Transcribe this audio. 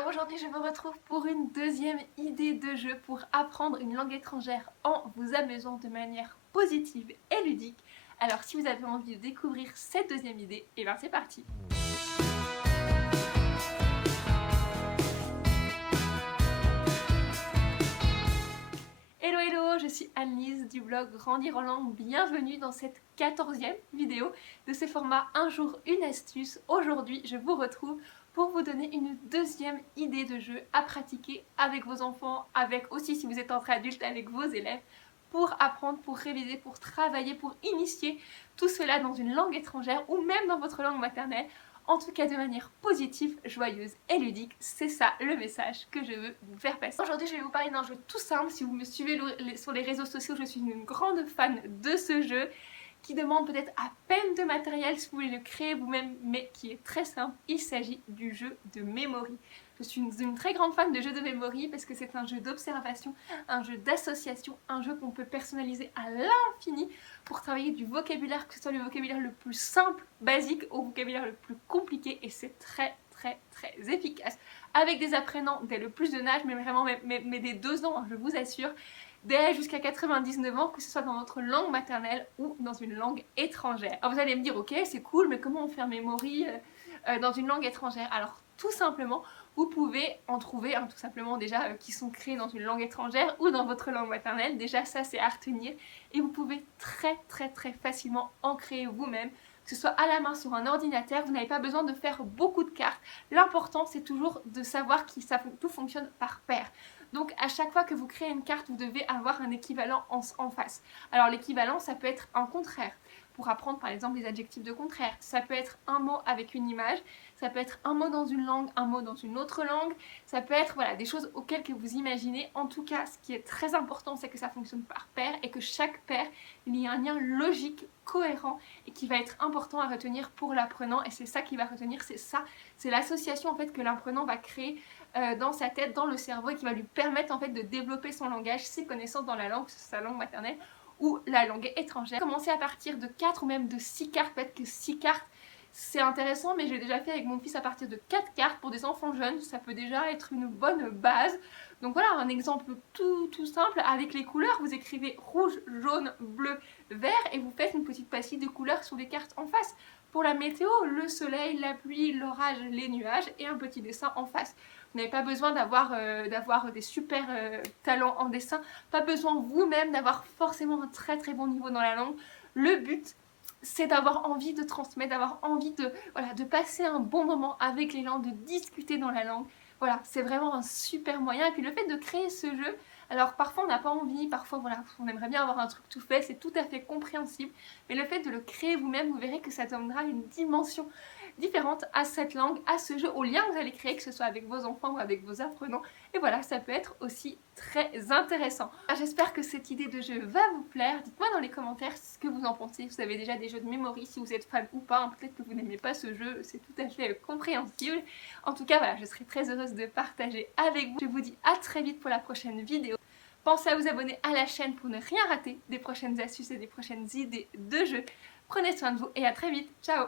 Alors aujourd'hui je vous retrouve pour une deuxième idée de jeu pour apprendre une langue étrangère en vous amusant de manière positive et ludique. Alors si vous avez envie de découvrir cette deuxième idée, et bien c'est parti. Hello hello, je suis Anne-Lise du blog Grandir en langue. Bienvenue dans cette 14e vidéo de ce format Un jour une astuce. Aujourd'hui je vous retrouve pour vous donner une deuxième idée de jeu à pratiquer avec vos enfants, avec aussi si vous êtes entre adultes avec vos élèves, pour apprendre, pour réviser, pour travailler, pour initier tout cela dans une langue étrangère ou même dans votre langue maternelle. En tout cas de manière positive, joyeuse et ludique, c'est ça le message que je veux vous faire passer. Aujourd'hui je vais vous parler d'un jeu tout simple. Si vous me suivez sur les réseaux sociaux, je suis une grande fan de ce jeu qui demande peut-être à peine de matériel si vous voulez le créer vous-même, mais qui est très simple. Il s'agit du jeu de Memory. Je suis une très grande fan de jeux de Memory parce que c'est un jeu d'observation, un jeu d'association, un jeu qu'on peut personnaliser à l'infini pour travailler du vocabulaire, que ce soit le vocabulaire le plus simple, basique, au vocabulaire le plus compliqué, et c'est très efficace avec des apprenants dès le plus jeune âge, mais vraiment mais dès 2 ans, je vous assure, dès jusqu'à 99 ans, que ce soit dans notre langue maternelle ou dans une langue étrangère. Alors vous allez me dire, ok, c'est cool, mais comment on fait un memory dans une langue étrangère? Alors tout simplement, vous pouvez en trouver tout simplement déjà qui sont créés dans une langue étrangère ou dans votre langue maternelle. Déjà ça c'est à retenir, et vous pouvez très facilement en créer vous-même, que ce soit à la main sur un ordinateur. Vous n'avez pas besoin de faire beaucoup de cartes. L'important c'est toujours de savoir que tout fonctionne par paire. Donc à chaque fois que vous créez une carte, vous devez avoir un équivalent en face. Alors l'équivalent, ça peut être un contraire, pour apprendre par exemple les adjectifs de contraire. Ça peut être un mot avec une image, ça peut être un mot dans une langue, un mot dans une autre langue, ça peut être voilà, des choses auxquelles que vous imaginez. En tout cas, ce qui est très important, c'est que ça fonctionne par paire et que chaque paire, il y a un lien logique, cohérent, et qui va être important à retenir pour l'apprenant. Et c'est ça qui va retenir, c'est l'association en fait que l'apprenant va créer dans sa tête, dans le cerveau, et qui va lui permettre en fait de développer son langage, ses connaissances dans la langue, sa langue maternelle ou la langue étrangère. Commencer à partir de 4 ou même de 6 cartes, peut-être que 6 cartes c'est intéressant, mais je l'ai déjà fait avec mon fils à partir de 4 cartes pour des enfants jeunes, ça peut déjà être une bonne base. Donc voilà, un exemple tout simple. Avec les couleurs, vous écrivez rouge, jaune, bleu, vert, et vous faites une petite pastille de couleurs sur les cartes en face. Pour la météo, le soleil, la pluie, l'orage, les nuages, et un petit dessin en face. Vous n'avez pas besoin d'avoir des super talents en dessin, pas besoin vous-même d'avoir forcément un très bon niveau dans la langue. Le but, c'est d'avoir envie de transmettre, d'avoir envie de passer un bon moment avec les langues, de discuter dans la langue. Voilà, c'est vraiment un super moyen. Et puis le fait de créer ce jeu, alors parfois on n'a pas envie, parfois voilà, on aimerait bien avoir un truc tout fait, c'est tout à fait compréhensible. Mais le fait de le créer vous-même, vous verrez que ça donnera une dimension différente à cette langue, à ce jeu, au lien que vous allez créer, que ce soit avec vos enfants ou avec vos apprenants. Et voilà, ça peut être aussi très intéressant. J'espère que cette idée de jeu va vous plaire. Dites-moi dans les commentaires ce que vous en pensez. Vous avez déjà des jeux de Memory, si vous êtes fan ou pas. Peut-être que vous n'aimez pas ce jeu, c'est tout à fait compréhensible. En tout cas, voilà, je serai très heureuse de partager avec vous. Je vous dis à très vite pour la prochaine vidéo. Pensez à vous abonner à la chaîne pour ne rien rater des prochaines astuces et des prochaines idées de jeux. Prenez soin de vous et à très vite. Ciao!